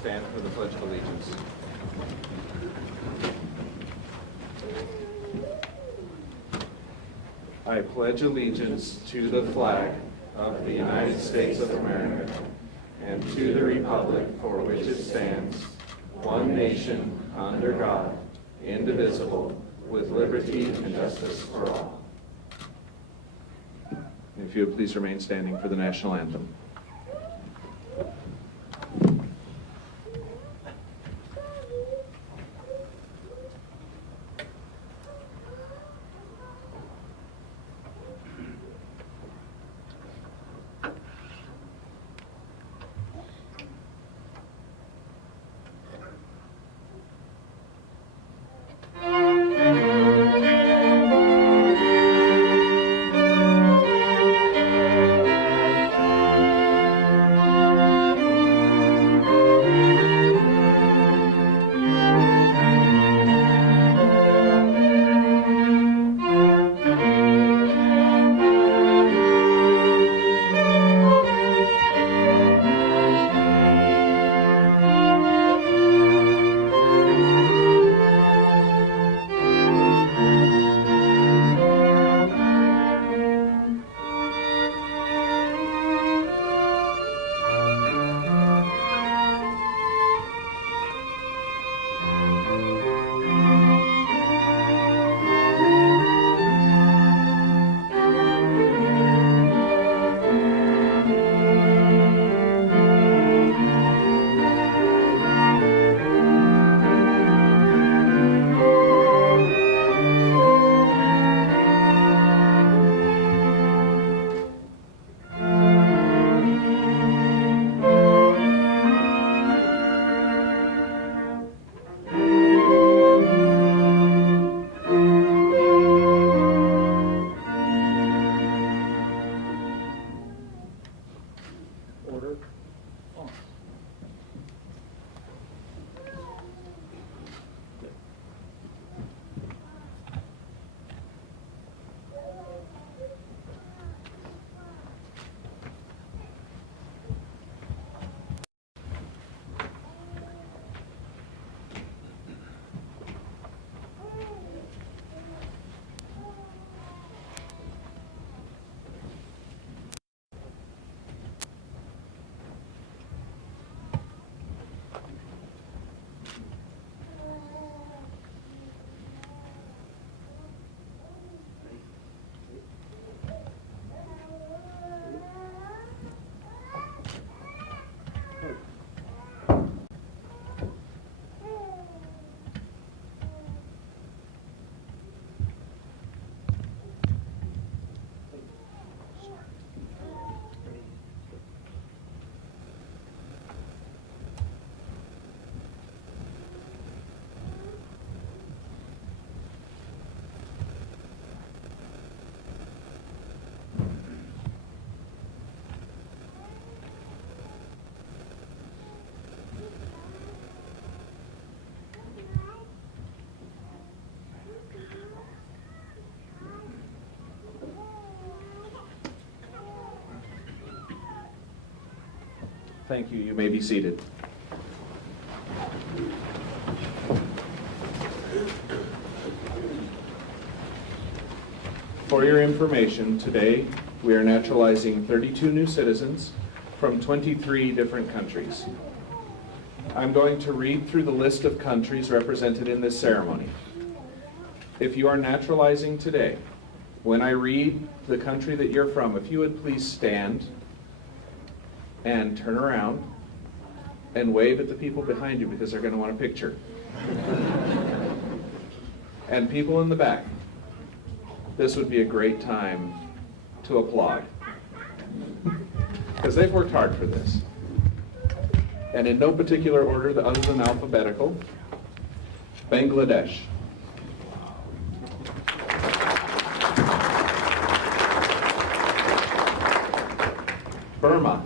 stand for the Pledge of Allegiance. I pledge allegiance to the flag of the United States of America and to the republic for which it stands, one nation, under God, indivisible, with liberty and justice for all. If you would please remain standing for the National Anthem. Thank you. You may be seated. For your information, today we are naturalizing 32 new citizens from 23 different countries. I'm going to read through the list of countries represented in this ceremony. If you are naturalizing today, when I read the country that you're from, if you would please stand and turn around and wave at the people behind you because they're going to want a picture. And people in the back, this would be a great time to applaud because they've worked hard for this. And in no particular order other than alphabetical, Bangladesh. Burma.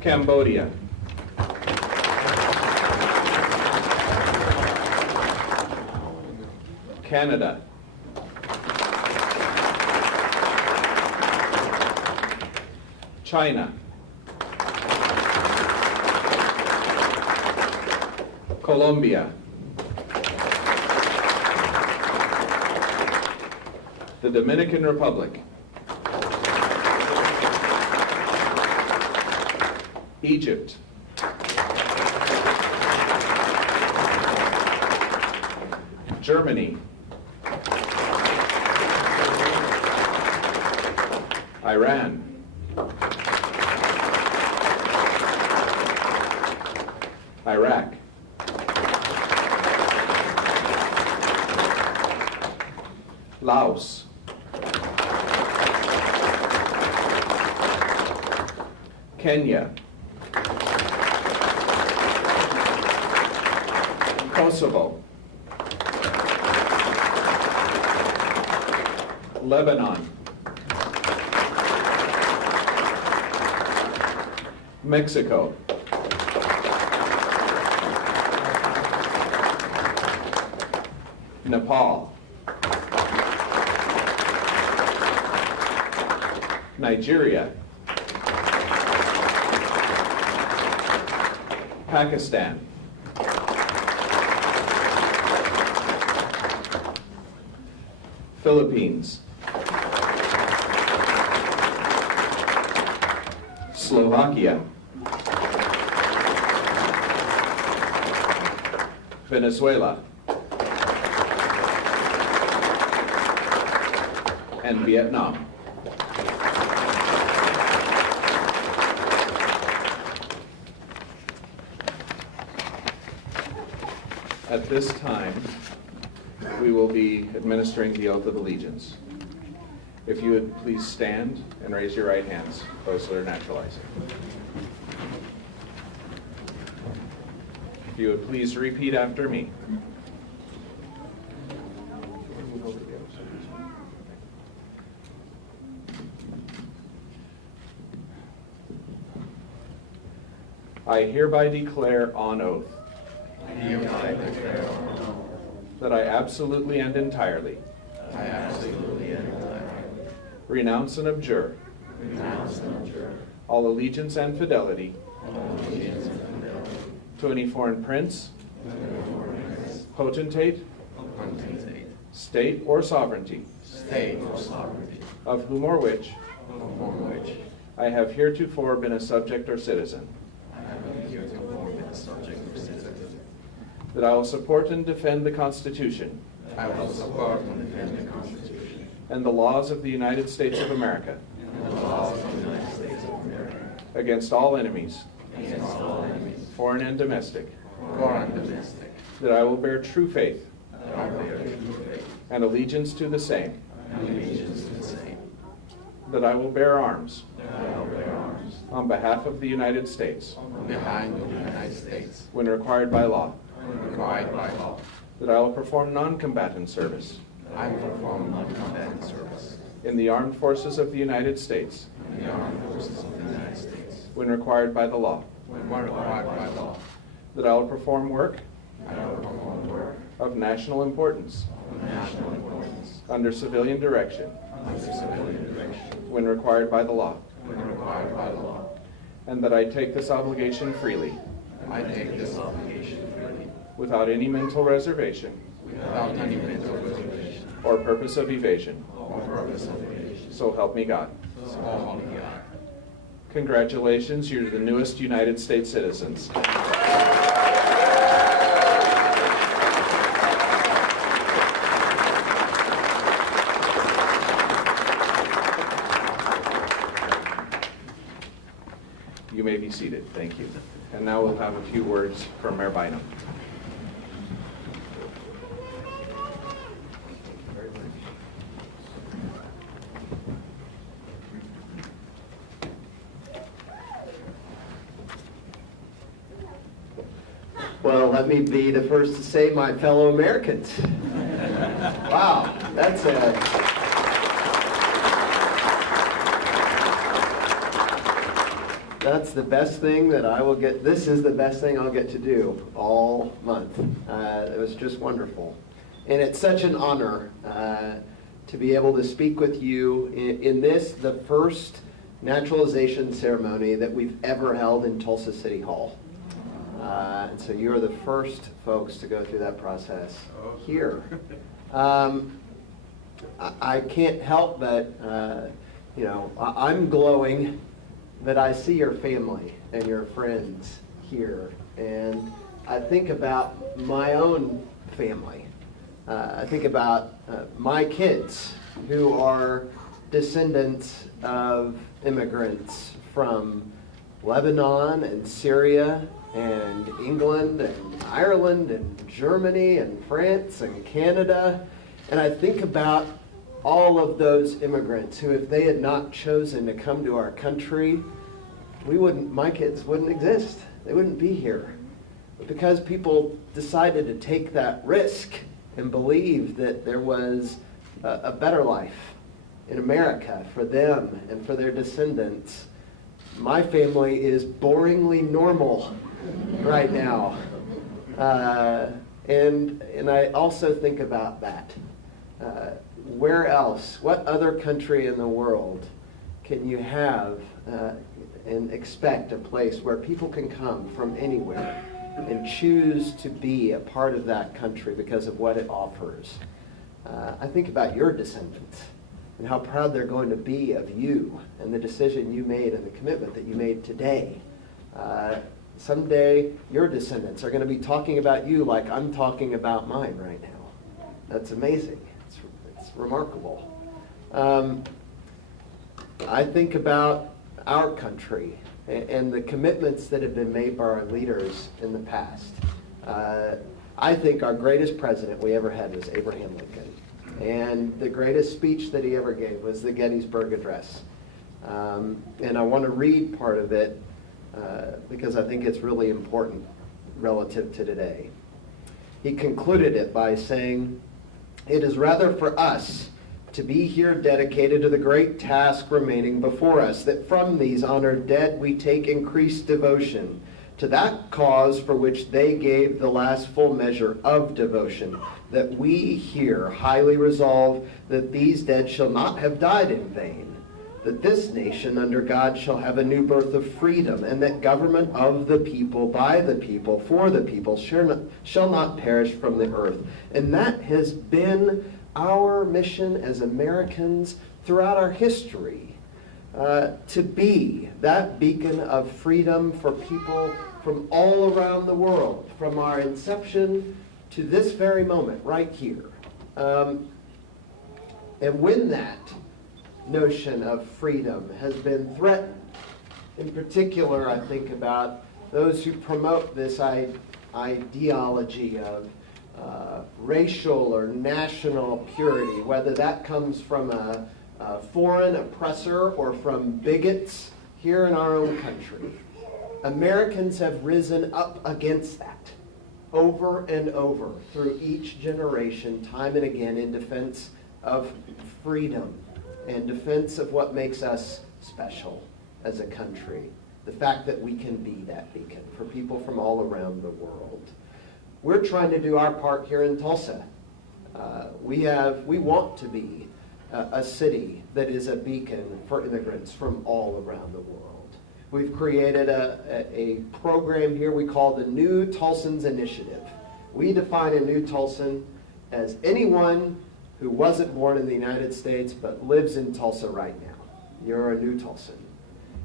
Cambodia. Canada. China, Colombia, the Dominican Republic, Egypt, Germany, Iran, Iraq, Laos, Kenya, Kosovo, Lebanon, Mexico, Nepal, Nigeria, Pakistan, Philippines, Slovakia, Venezuela, and Vietnam. At this time, we will be administering the oath of allegiance. If you would please stand and raise your right hands, those that are naturalizing. If you would please repeat after me. I hereby declare on oath that I absolutely and entirely renounce and abjure all allegiance and fidelity to any foreign prince, potentate, state or sovereignty, of whom or which I have heretofore been a subject or citizen, that I will support and defend the Constitution and the laws of the United States of America against all enemies, foreign and domestic, that I will bear true faith and allegiance to the same, that I will bear arms on behalf of the United States when required by law, that I will perform non-combatant service in the armed forces of the United States when required by the law, that I will perform work of national importance under civilian direction when required by the law, and that I take this obligation freely without any mental reservation or purpose of evasion. So help me God. Congratulations, you're the newest United States citizens. You may be seated. Thank you. And now we'll have a few words from Mayor Bynum. Well, let me be the first to say, my fellow Americans. Wow, that's the best thing that I will get. This is the best thing I'll get to do all month. It was just wonderful. And it's such an honor to be able to speak with you in this, the first naturalization ceremony that we've ever held in Tulsa City Hall. And so you're the first folks to go through that process here. I can't help but, I'm glowing that I see your family and your friends here. And I think about my own family. I think about my kids who are descendants of immigrants from Lebanon and Syria and England and Ireland and Germany and France and Canada. And I think about all of those immigrants who, if they had not chosen to come to our country, my kids wouldn't exist. They wouldn't be here. But because people decided to take that risk and believe that there was a better life in America for them and for their descendants, my family is boringly normal right now. And I also think about that. Where else, what other country in the world can you have and expect a place where people can come from anywhere and choose to be a part of that country because of what it offers? I think about your descendants and how proud they're going to be of you and the decision you made and the commitment that you made today. Someday, your descendants are going to be talking about you like I'm talking about mine right now. That's amazing. It's remarkable. I think about our country and the commitments that have been made by our leaders in the past. I think our greatest president we ever had was Abraham Lincoln. And the greatest speech that he ever gave was the Gettysburg Address. And I want to read part of it because I think it's really important relative to today. He concluded it by saying, "It is rather for us to be here dedicated to the great task remaining before us, that from these honored dead we take increased devotion to that cause for which they gave the last full measure of devotion, that we here highly resolve that these dead shall not have died in vain, that this nation under God shall have a new birth of freedom, and that government of the people, by the people, for the people, shall not perish from the earth." And that has been our mission as Americans throughout our history, to be that beacon of freedom for people from all around the world, from our inception to this very moment right here. And when that notion of freedom has been threatened, in particular I think about those who promote this ideology of racial or national purity, whether that comes from a foreign oppressor or from bigots here in our own country. Americans have risen up against that over and over through each generation, time and again, in defense of freedom and defense of what makes us special as a country. The fact that we can be that beacon for people from all around the world. We're trying to do our part here in Tulsa. We want to be a city that is a beacon for immigrants from all around the world. We've created a program here we call the New Tulsans Initiative. We define a new Tulsan as anyone who wasn't born in the United States but lives in Tulsa right now. You're a new Tulsan.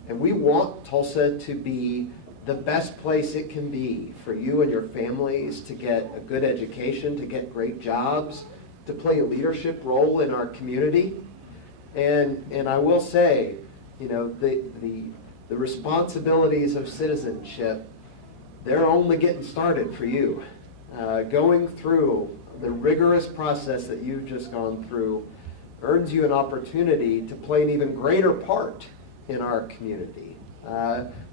And we want Tulsa to be the best place it can be for you and your families to get a good education, to get great jobs, to play a leadership role in our community. And I will say, the responsibilities of citizenship, they're only getting started for you. Going through the rigorous process that you've just gone through earns you an opportunity to play an even greater part in our community.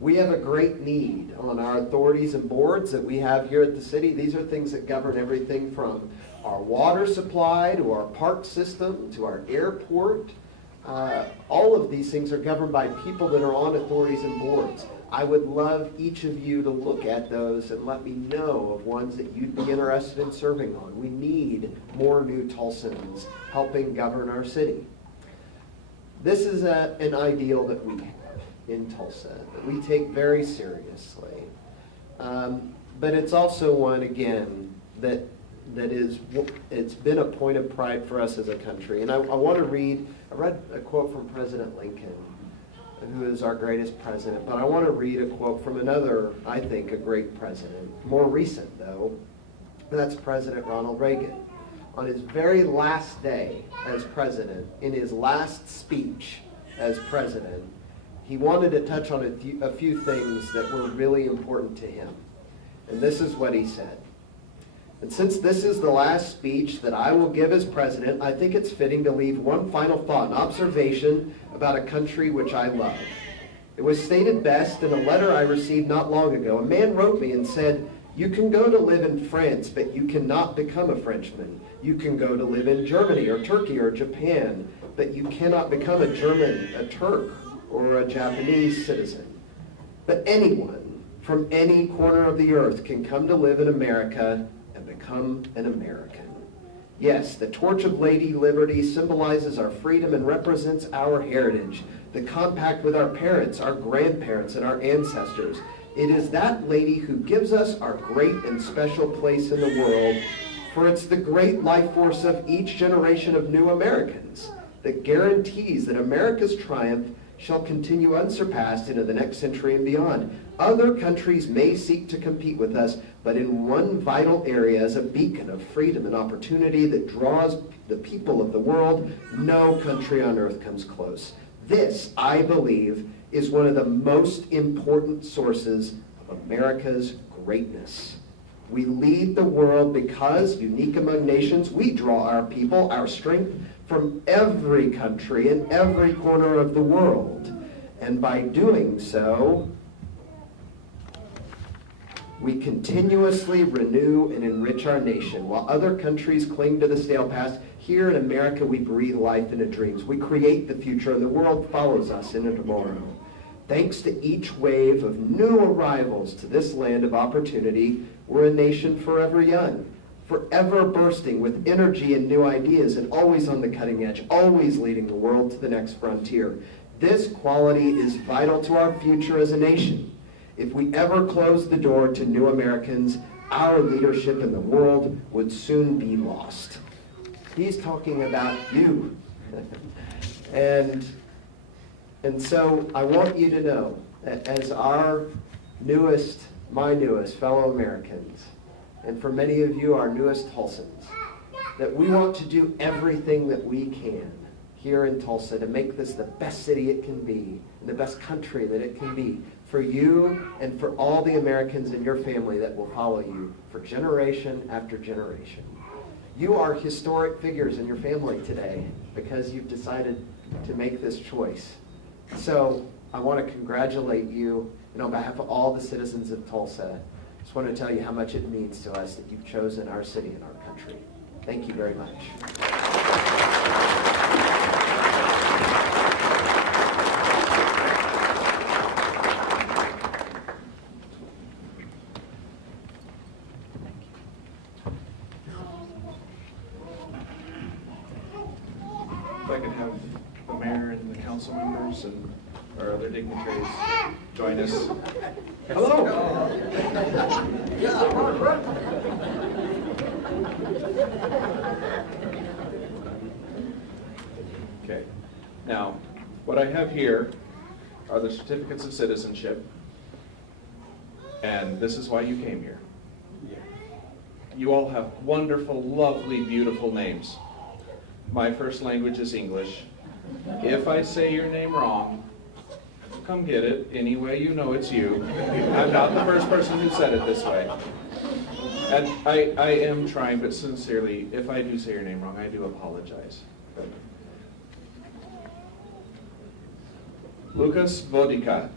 We have a great need on our authorities and boards that we have here at the city. These are things that govern everything from our water supply to our park system to our airport. All of these things are governed by people that are on authorities and boards. I would love each of you to look at those and let me know of ones that you'd be interested in serving on. We need more new Tulsans helping govern our city. This is an ideal that we have in Tulsa, that we take very seriously. But it's also one, again, that it's been a point of pride for us as a country. And I read a quote from President Lincoln, who is our greatest president, but I want to read a quote from another, I think, a great president, more recent though, and that's President Ronald Reagan. On his very last day as president, in his last speech as president, he wanted to touch on a few things that were really important to him. And this is what he said. And since this is the last speech that I will give as president, I think it's fitting to leave one final thought, an observation about a country which I love. It was stated best in a letter I received not long ago. A man wrote me and said, "You can go to live in France, but you cannot become a Frenchman. You can go to live in Germany or Turkey or Japan, but you cannot become a German, a Turk, or a Japanese citizen. But anyone from any corner of the earth can come to live in America and become an American." Yes, the torch of Lady Liberty symbolizes our freedom and represents our heritage, the compact with our parents, our grandparents, and our ancestors. It is that lady who gives us our great and special place in the world, for it's the great life force of each generation of new Americans that guarantees that America's triumph shall continue unsurpassed into the next century and beyond. Other countries may seek to compete with us, but in one vital area, as a beacon of freedom and opportunity that draws the people of the world, no country on earth comes close. This, I believe, is one of the most important sources of America's greatness. We lead the world because, unique among nations, we draw our people, our strength, from every country and every corner of the world. And by doing so, we continuously renew and enrich our nation. While other countries cling to the stale past, here in America we breathe life into dreams. We create the future, and the world follows us into tomorrow. Thanks to each wave of new arrivals to this land of opportunity, we're a nation forever young, forever bursting with energy and new ideas, and always on the cutting edge, always leading the world to the next frontier. This quality is vital to our future as a nation. If we ever close the door to new Americans, our leadership in the world would soon be lost. He's talking about you. And so I want you to know that as our my newest fellow Americans, and for many of you, our newest Tulsans, that we want to do everything that we can here in Tulsa to make this the best city it can be, and the best country that it can be, for you and for all the Americans in your family that will follow you for generation after generation. You are historic figures in your family today because you've decided to make this choice. So I want to congratulate you, and on behalf of all the citizens of Tulsa, I just want to tell you how much it means to us that you've chosen our city and our country. Thank you very much. If I could have the mayor and the council members and our other dignitaries join us. Hello. Okay. Now, what I have here are the certificates of citizenship, and this is why you came here. You all have wonderful, lovely, beautiful names. My first language is English. If I say your name wrong, come get it. Anyway, you know it's you. I'm not the first person who said it this way. And I am trying, but sincerely, if I do say your name wrong, I do apologize. Lucas Vodica.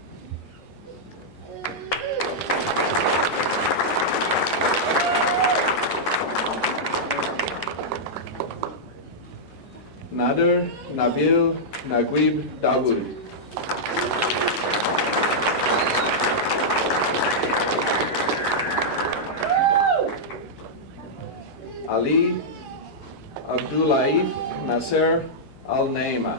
Nader Nabil Naguib Dawood. Ali Abdullaif Nasser Al Naima.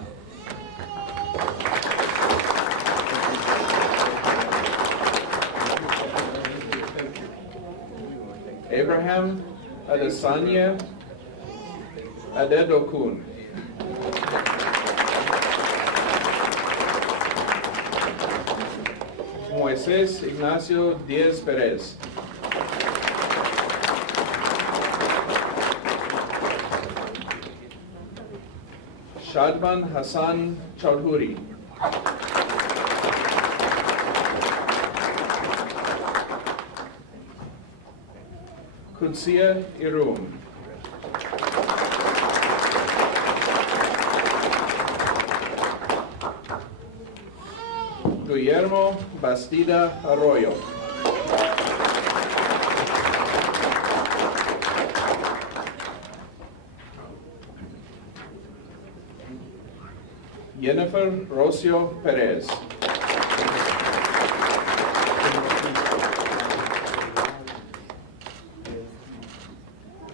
Abraham Adesanya Adedokun. Moisés Ignacio Díaz Pérez. Shadman Hassan Chaudhuri. Kutsia Irum. Guillermo Bastida Arroyo. Jennifer Rocio Perez.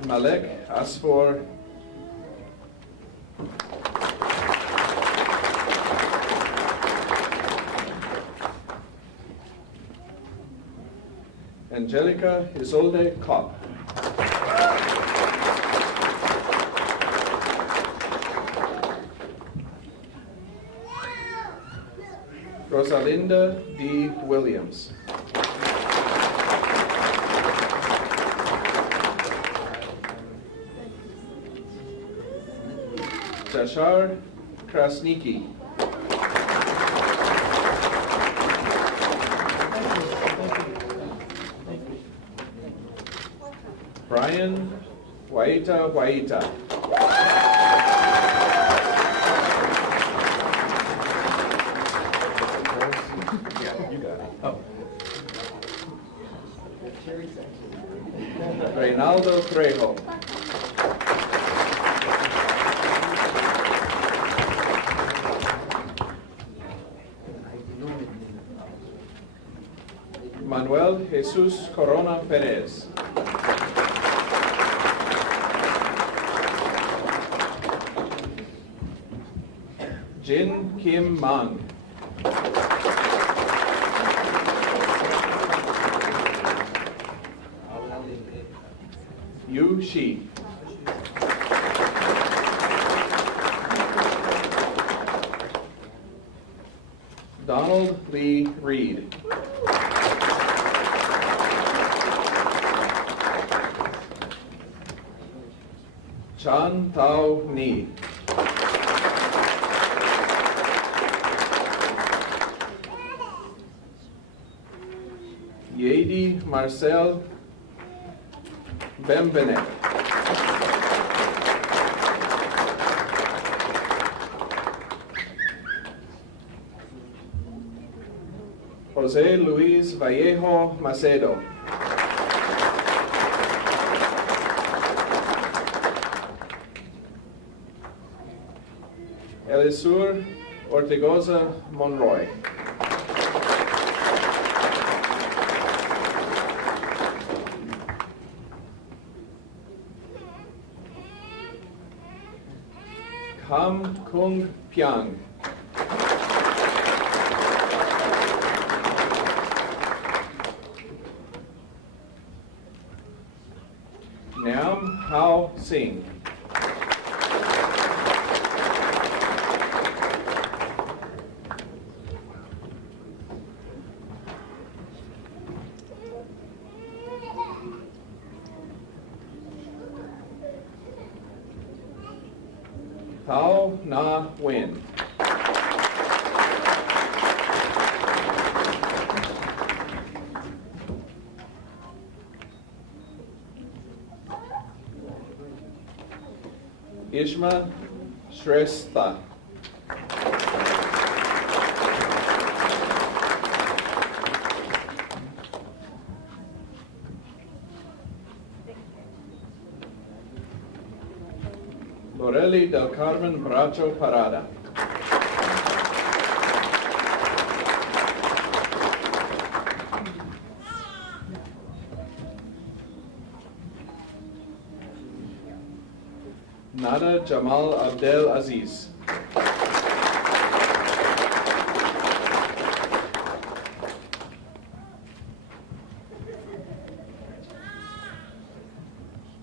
Malek Asfor Angelica Isolde Kopp. Rosalinda D. Williams. Jashar Krasniki. Brian Waita Waita. Reynaldo Trejo. Manuel Jesus Corona Perez. Jin Kim Mang. Yu Shi. Donald Lee Reed. Chan Tao Ni. Yedi Marcel Bembenek. Jose Luis Vallejo Macedo. Elisur Ortegoza Monroy. Kam Kung Pyang. Nam Hao Singh. Tao Na Win. Ishma Shrestha. Loreli del Carmen Bracho Parada. Nada Jamal Abdel Aziz.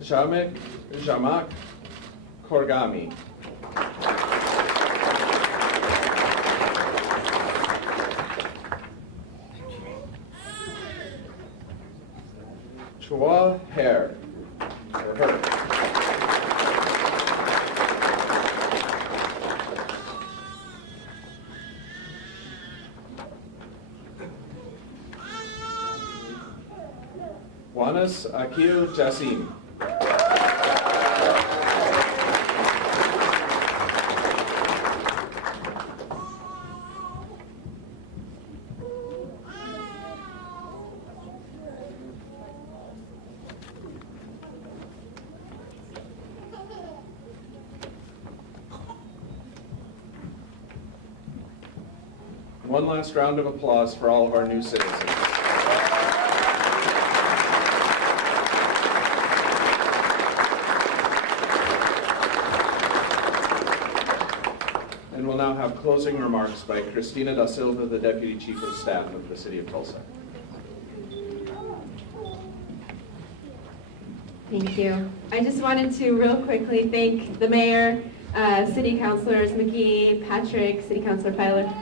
Jamak Korgami. Chua Her, or her. Juanas Akil Jassim. One last round of applause for all of our new citizens. And we'll now have closing remarks by Christina da Silva, the Deputy Chief of Staff of the City of Tulsa. Thank you. I just wanted to real quickly thank the mayor, city councilors McGee, Patrick, city councilor Filer,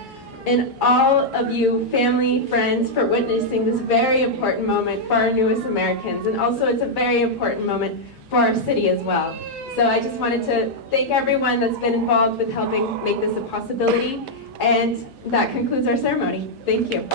and all of you family, friends for witnessing this very important moment for our newest Americans. And also it's a very important moment for our city as well. So I just wanted to thank everyone that's been involved with helping make this a possibility. And that concludes our ceremony. Thank you.